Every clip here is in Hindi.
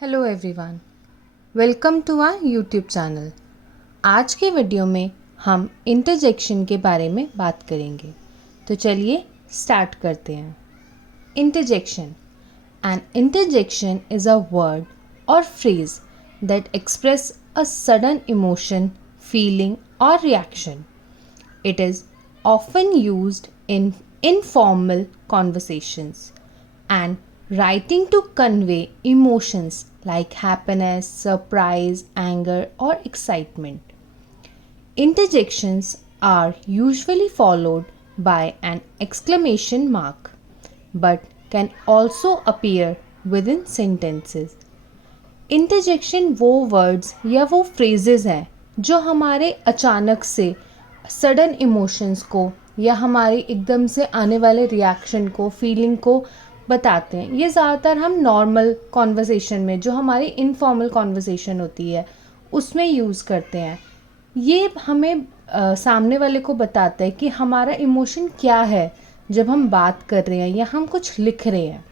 Hello everyone, welcome to our YouTube channel. आज के वीडियो में हम इंटरजेक्शन के बारे में बात करेंगे। तो चलिए स्टार्ट करते हैं। Interjection. An interjection is a word और phrase that express a sudden emotion, feeling और reaction. It is often used in informal conversations and writing to convey emotions like happiness, surprise, anger, or excitement. Interjections are usually followed by an exclamation mark but can also appear within sentences. Interjection वो वर्ड्स या वो फ्रेजेस हैं जो हमारे अचानक से सडन इमोशंस को या हमारी एकदम से आने वाले रिएक्शन को, फीलिंग को बताते हैं। ये ज़्यादातर हम नॉर्मल कॉन्वर्सेशन में, जो हमारी इनफॉर्मल कॉन्वर्सेशन होती है, उसमें यूज़ करते हैं। ये हमें सामने वाले को बताता है कि हमारा इमोशन क्या है जब हम बात कर रहे हैं या हम कुछ लिख रहे हैं।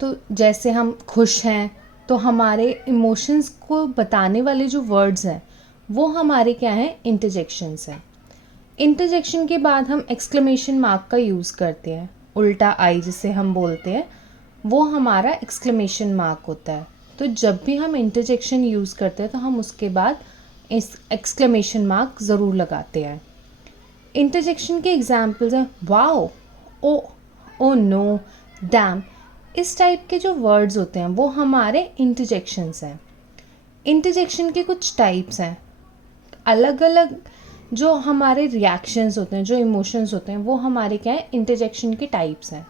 तो जैसे हम खुश हैं तो हमारे इमोशंस को बताने वाले जो वर्ड्स हैं वो हमारे क्या हैं, इंटरजेक्शंस हैं। इंटरजेक्शन के बाद हम एक्सक्लेमेशन मार्क का यूज़ करते हैं। उल्टा आई जिसे हम बोलते हैं, वो हमारा एक्सक्लेमेशन मार्क होता है। तो जब भी हम इंटरजेक्शन यूज़ करते हैं तो हम उसके बाद इस एक्सक्लेमेशन मार्क ज़रूर लगाते हैं। इंटरजेक्शन के एग्जाम्पल्स हैं वाओ, ओ नो, डैम। इस टाइप के जो वर्ड्स होते हैं वो हमारे इंटरजेक्शंस हैं। इंटरजेक्शन के कुछ टाइप्स हैं। अलग अलग जो हमारे रिएक्शंस होते हैं, जो इमोशंस होते हैं, वो हमारे क्या है, इंटरजेक्शन के टाइप्स हैं।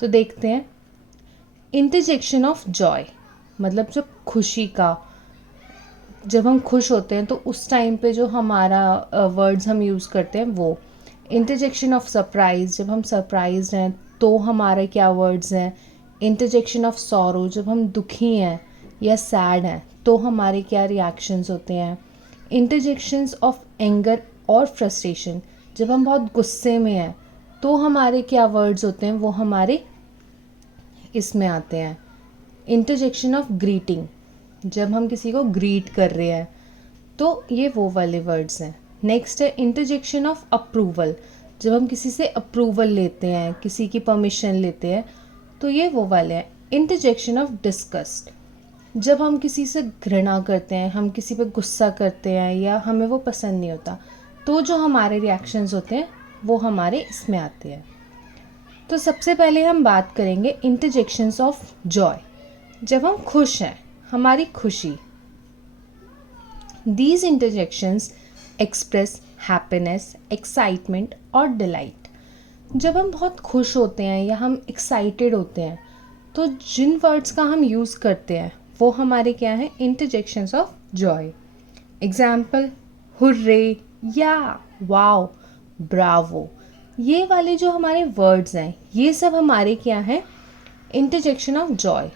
तो देखते हैं। इंटरजेक्शन ऑफ जॉय, मतलब जब खुशी का, जब हम खुश होते हैं तो उस टाइम पे जो हमारा वर्ड्स हम यूज़ करते हैं वो। इंटरजेक्शन ऑफ सरप्राइज, जब हम सरप्राइज हैं तो हमारे क्या वर्ड्स हैं। इंटरजेक्शन ऑफ सॉरो, जब हम दुखी हैं या सैड हैं तो हमारे क्या रिएक्शंस होते हैं। इंटरजेक्शंस ऑफ एंगर और फ्रस्ट्रेशन, जब हम बहुत गुस्से में हैं तो हमारे क्या वर्ड्स होते हैं, वो हमारे इसमें आते हैं। इंटरजेक्शन ऑफ ग्रीटिंग, जब हम किसी को ग्रीट कर रहे हैं तो ये वो वाले वर्ड्स हैं। नेक्स्ट है इंटरजेक्शन ऑफ अप्रूवल, जब हम किसी से अप्रूवल लेते हैं, किसी की परमिशन लेते हैं, तो ये वो वाले हैं। इंटरजेक्शन ऑफ डिस्गस्ट, जब हम किसी से घृणा करते हैं, हम किसी पे गुस्सा करते हैं या हमें वो पसंद नहीं होता, तो जो हमारे रिएक्शंस होते हैं वो हमारे इसमें आते हैं। तो सबसे पहले हम बात करेंगे इंटरजेक्शंस ऑफ जॉय, जब हम खुश हैं, हमारी खुशी। These interjections express happiness, excitement और delight. जब हम बहुत खुश होते हैं या हम एक्साइटेड होते हैं तो जिन वर्ड्स का हम यूज़ करते हैं वो हमारे क्या हैं, interjections of Joy. Example hurray या वाओ, ब्रावो। ये वाले जो हमारे वर्ड्स हैं ये सब हमारे क्या हैं, इंटरजेक्शन ऑफ जॉय,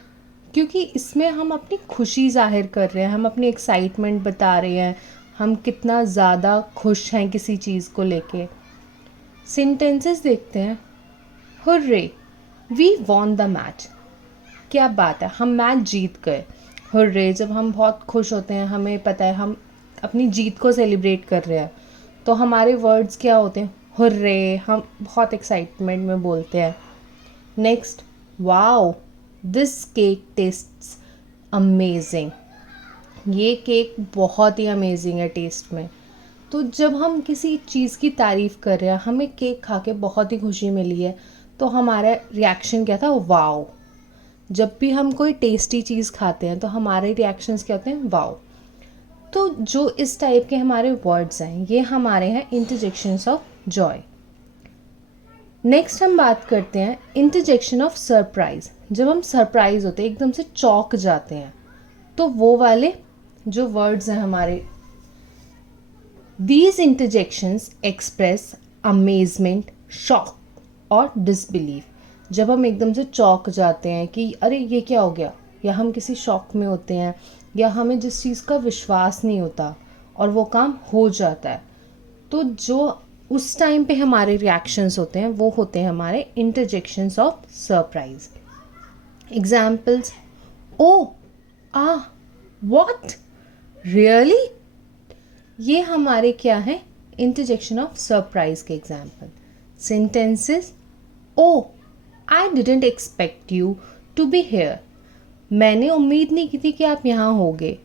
क्योंकि इसमें हम अपनी खुशी जाहिर कर रहे हैं, हम अपनी एक्साइटमेंट बता रहे हैं, हम कितना ज़्यादा खुश हैं किसी चीज़ को लेके। सेंटेंसेस देखते हैं। Hurray, we won the match, क्या बात है, हम मैच जीत गए। हुर्रे, जब हम बहुत खुश होते हैं, हमें पता है हम अपनी जीत को सेलिब्रेट कर रहे हैं, तो हमारे वर्ड्स क्या होते हैं, हुर्रे, हम बहुत एक्साइटमेंट में बोलते हैं। Next, wow, this cake tests amazing, ये केक बहुत ही अमेजिंग है टेस्ट में। तो जब हम किसी चीज़ की तारीफ़ कर रहे हैं, हमें केक खा के बहुत ही खुशी मिली है, तो हमारा रिएक्शन क्या था, वाओ। जब भी हम कोई टेस्टी चीज़ खाते हैं तो हमारे रिएक्शंस क्या होते हैं, वाओ। तो जो इस टाइप के हमारे वर्ड्स हैं ये हमारे हैं इंटरजेक्शंस ऑफ जॉय। नेक्स्ट हम बात करते हैं इंटरजेक्शन ऑफ सरप्राइज, जब हम सरप्राइज होते हैं, एकदम से चौंक जाते हैं, तो वो वाले जो वर्ड्स हैं हमारे। These interjections express amazement, shock और disbelief, जब हम एकदम से चौंक जाते हैं कि अरे ये क्या हो गया, या हम किसी शॉक में होते हैं या हमें जिस चीज़ का विश्वास नहीं होता और वो काम हो जाता है, तो जो उस टाइम पे हमारे रिएक्शंस होते हैं वो होते हैं हमारे interjections of surprise. Examples, oh ah, what, really? ये हमारे क्या है, इंटरजेक्शन ऑफ सरप्राइज के example. Sentences. Oh, I didn't expect you to be here. मैंने उम्मीद नहीं की थी कि आप यहाँ होगे.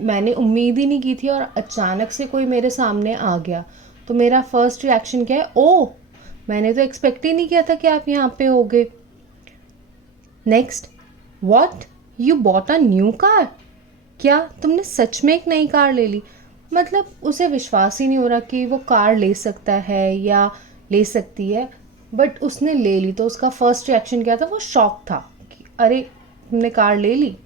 मैंने उम्मीद ही नहीं की थी और अचानक से कोई मेरे सामने आ गया, तो मेरा फर्स्ट रिएक्शन क्या है, ओ, मैंने तो एक्सपेक्ट ही नहीं किया था कि आप यहाँ पे होगे. Next. What, you bought a new car. क्या तुमने सच में एक नई कार ले ली? मतलब उसे विश्वास ही नहीं हो रहा कि वो कार ले सकता है या ले सकती है, बट उसने ले ली. तो उसका फर्स्ट रिएक्शन क्या था, वो शॉक था कि अरे तुमने कार ले ली.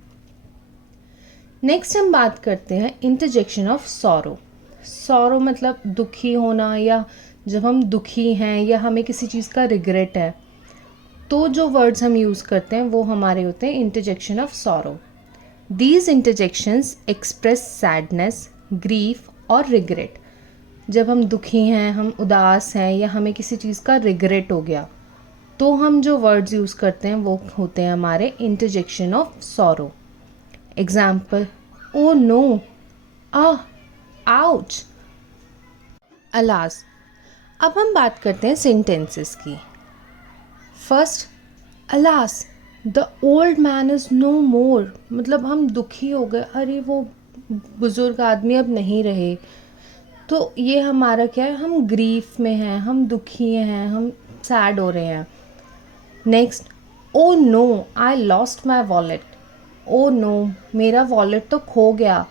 नेक्स्ट हम बात करते हैं इंटरजेक्शन ऑफ सॉरो. सॉरो मतलब दुखी होना, या जब हम दुखी हैं या हमें किसी चीज़ का रिग्रेट है, तो जो वर्ड्स हम यूज़ करते हैं वो हमारे होते हैं interjection of sorrow. These interjections express sadness, grief और रिग्रेट. जब हम दुखी हैं, हम उदास हैं या हमें किसी चीज़ का रिग्रेट हो गया, तो हम जो वर्ड्स यूज़ करते हैं वो होते हैं हमारे interjection of sorrow. Example. Oh no, ah, ouch, alas. अब हम बात करते हैं सेंटेंसेस की. First, alas, the old man is no more. मतलब हम दुखी हो गए, अरे वो बुज़ुर्ग आदमी अब नहीं रहे. तो ये हमारा क्या है, हम ग्रीफ में हैं, हम दुखी हैं, हम सैड हो रहे हैं. Next. Oh no, I lost my wallet. Oh no, मेरा वॉलेट तो खो गया.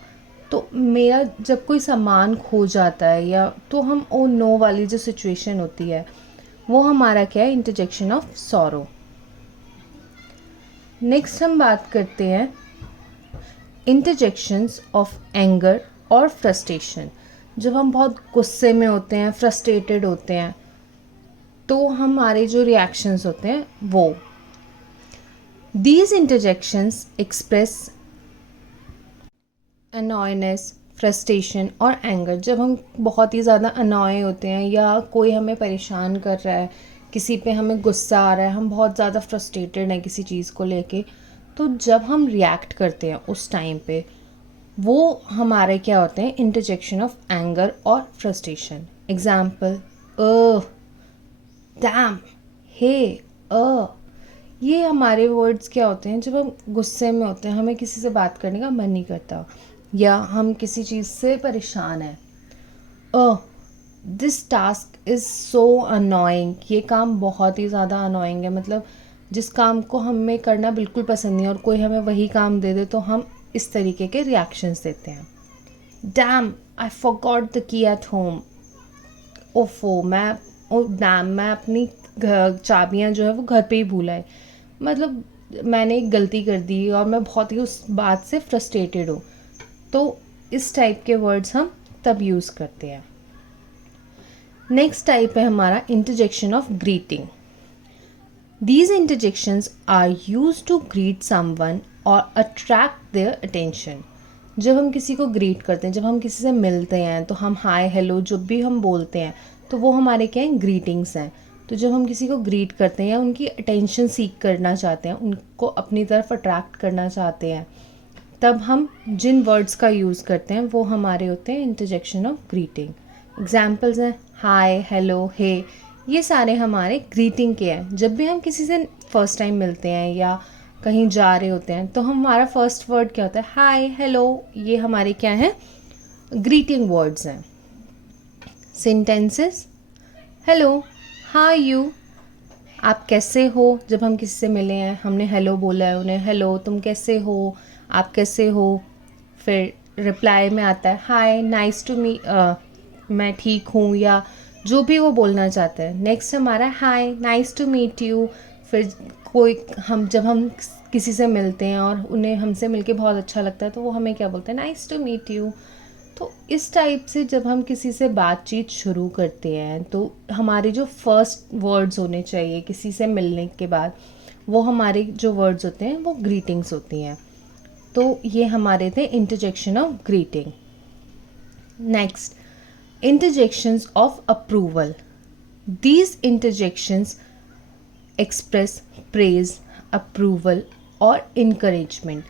तो मेरा जब कोई सामान खो जाता है या तो हम ओ नो वाली जो सिचुएशन होती है वो हमारा क्या है, इंटरजेक्शन ऑफ सॉरो. नेक्स्ट हम बात करते हैं इंटरजेक्शंस ऑफ एंगर और फ्रस्ट्रेशन. जब हम बहुत गुस्से में होते हैं, फ्रस्ट्रेटेड होते हैं, तो हमारे जो रिएक्शंस होते हैं वो. दीज इंटरजेक्शंस एक्सप्रेस अनॉयनेस, फ्रस्ट्रेशन और एंगर. जब हम बहुत ही ज़्यादा अनॉय होते हैं या कोई हमें परेशान कर रहा है, किसी पे हमें गुस्सा आ रहा है, हम बहुत ज़्यादा फ्रस्ट्रेटेड हैं किसी चीज़ को लेके, तो जब हम रिएक्ट करते हैं उस टाइम पे वो हमारे क्या होते हैं, इंटरजेक्शन ऑफ एंगर और फ्रस्ट्रेशन. एग्जाम्पल. डैम, हे, ये हमारे वर्ड्स क्या होते हैं जब हम गुस्से में होते हैं, हमें किसी से बात करने का मन नहीं करता या हम किसी चीज़ से परेशान हैं. This task is so annoying. ये काम बहुत ही ज़्यादा अनोइंग है. मतलब जिस काम को हमें करना बिल्कुल पसंद नहीं है और कोई हमें वही काम दे दे तो हम इस तरीके के रिएक्शंस देते हैं. Dam, I forgot the key at home. ओफो, मैं अपनी चाबियाँ जो है वो घर पे ही भूला है. मतलब मैंने एक गलती कर दी और मैं बहुत ही उस बात से फ्रस्ट्रेटेड हूँ. तो इस टाइप के वर्ड्स हम तब यूज़ करते हैं. नेक्स्ट टाइप है हमारा interjection of greeting. These interjections are use to greet someone और अट्रैक्ट देयर अटेंशन. जब हम किसी को ग्रीट करते हैं, जब हम किसी से मिलते हैं, तो हम हाय हेलो जो भी हम बोलते हैं तो वो हमारे क्या हैं, ग्रीटिंग्स हैं. तो जब हम किसी को ग्रीट करते हैं या उनकी अटेंशन सीख करना चाहते हैं, उनको अपनी तरफ अट्रैक्ट करना चाहते हैं, तब हम जिन वर्ड्स का यूज़ करते हैं वो हमारे होते हैं इंटरजेक्शन ऑफ ग्रीटिंग. एग्जाम्पल्स हैं हाय, हेलो, हे. ये सारे हमारे ग्रीटिंग के हैं. जब भी हम किसी से फर्स्ट टाइम मिलते हैं या कहीं जा रहे होते हैं तो हमारा फर्स्ट वर्ड क्या होता है, हाय, हेलो. ये हमारे क्या हैं, ग्रीटिंग वर्ड्स हैं. Sentences. Hello, how are you, आप कैसे हो. जब हम किसी से मिले हैं, हमने हेलो बोला है उन्हें, हेलो, तुम कैसे हो, आप कैसे हो. फिर रिप्लाई में आता है हाय, नाइस टू मी, मैं ठीक हूँ, या जो भी वो बोलना चाहता है. नेक्स्ट हमारा हाय, नाइस टू मीट यू. फिर जब हम किसी से मिलते हैं और उन्हें हमसे मिलके बहुत अच्छा लगता है तो वो हमें क्या बोलते हैं, नाइस टू मीट यू. तो इस टाइप से जब हम किसी से बातचीत शुरू करते हैं तो हमारे जो फर्स्ट वर्ड्स होने चाहिए किसी से मिलने के बाद, वो हमारे जो वर्ड्स होते हैं वो ग्रीटिंग्स होती हैं. तो ये हमारे थे interjection of greeting. Next, interjections of approval. These interjections express praise, approval और encouragement.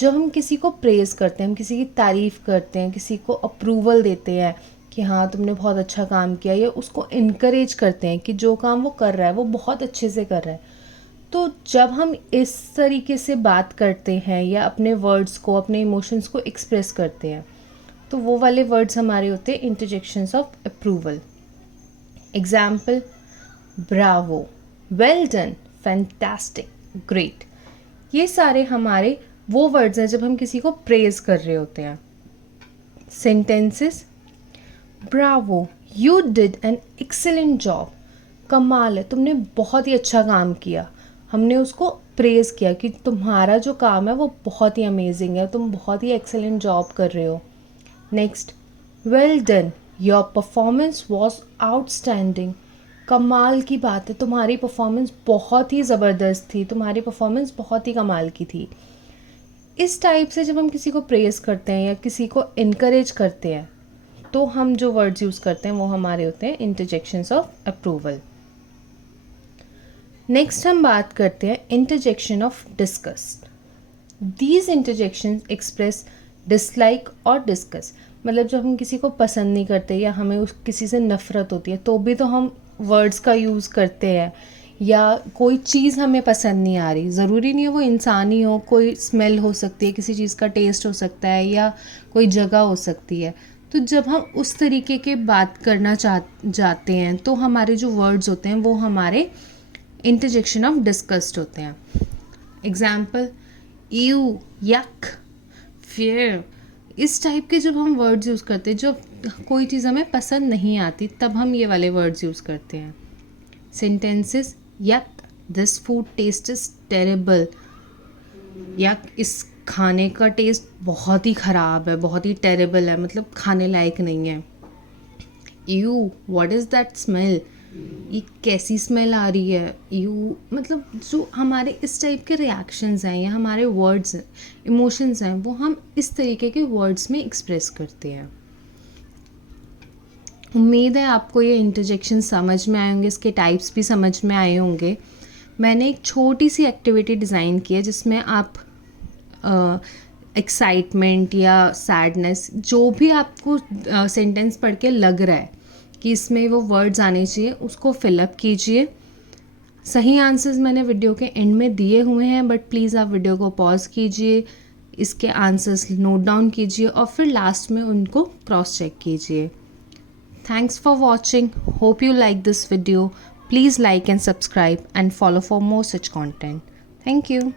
जब हम किसी को प्रेज़ करते हैं, हम किसी की तारीफ़ करते हैं, किसी को अप्रूवल देते हैं कि हाँ तुमने बहुत अच्छा काम किया, या उसको इनकरेज करते हैं कि जो काम वो कर रहा है वो बहुत अच्छे से कर रहा है, तो जब हम इस तरीके से बात करते हैं या अपने वर्ड्स को, अपने इमोशंस को एक्सप्रेस करते हैं, तो वो वाले वर्ड्स हमारे होते हैं interjections of approval. Example: Bravo, well done, fantastic, great. ये सारे हमारे वो वर्ड्स हैं जब हम किसी को प्रेज़ कर रहे होते हैं. Sentences: Bravo, you did an excellent job. कमाल है, तुमने बहुत ही अच्छा काम किया. हमने उसको प्रेज़ किया कि तुम्हारा जो काम है वो बहुत ही अमेजिंग है, तुम बहुत ही एक्सेलेंट जॉब कर रहे हो. Next: well done, your performance was outstanding. कमाल की बात है, तुम्हारी परफॉर्मेंस बहुत ही ज़बरदस्त थी, तुम्हारी परफॉर्मेंस बहुत ही कमाल की थी. इस टाइप से जब हम किसी को प्रेज़ करते हैं या किसी को इनकरेज करते हैं, तो हम जो वर्ड्स यूज़ करते हैं वो हमारे होते हैं इंटरजेक्शंस ऑफ अप्रूवल. नेक्स्ट हम बात करते हैं interjection of disgust. These interjections express dislike और डिस्गस्ट. मतलब जब हम किसी को पसंद नहीं करते या हमें उस किसी से नफ़रत होती है तो भी तो हम वर्ड्स का यूज़ करते हैं. या कोई चीज़ हमें पसंद नहीं आ रही, ज़रूरी नहीं है वो इंसान ही हो, कोई स्मेल हो सकती है, किसी चीज़ का टेस्ट हो सकता है, या कोई जगह हो सकती है. तो जब हम उस तरीके के बात करना जाते हैं तो हमारे जो वर्ड्स होते हैं वो हमारे इंटरजेक्शन ऑफ डिस्गस्ट होते हैं. एग्जाम्पल: यू, यक, फियर. इस टाइप के जब हम वर्ड्स यूज़ करते हैं, जब कोई चीज़ हमें पसंद नहीं आती, तब हम ये वाले वर्ड्स यूज़ करते हैं. Sentences: yuck, this food taste is terrible. Yuck, इस खाने का टेस्ट बहुत ही ख़राब है, बहुत ही टेरेबल है, मतलब खाने लायक नहीं है. You, what is that smell. ये कैसी स्मेल आ रही है. यू, मतलब जो हमारे इस टाइप के रिएक्शंस हैं या हमारे वर्ड्स, इमोशंस हैं, वो हम इस तरीके के वर्ड्स में एक्सप्रेस करते हैं. उम्मीद है आपको ये इंटरजेक्शन समझ में आए होंगे, इसके टाइप्स भी समझ में आए होंगे. मैंने एक छोटी सी एक्टिविटी डिज़ाइन की है जिसमें आप एक्साइटमेंट या सैडनेस, जो भी आपको सेंटेंस पढ़ के लग रहा है कि इसमें वो वर्ड्स आने चाहिए, उसको फिलअप कीजिए. सही आंसर्स मैंने वीडियो के एंड में दिए हुए हैं, बट प्लीज़ आप वीडियो को पॉज कीजिए, इसके आंसर्स नोट डाउन कीजिए और फिर लास्ट में उनको क्रॉस चेक कीजिए. Thanks for watching. Hope you like this video. Please like and subscribe and follow for more such content. Thank you.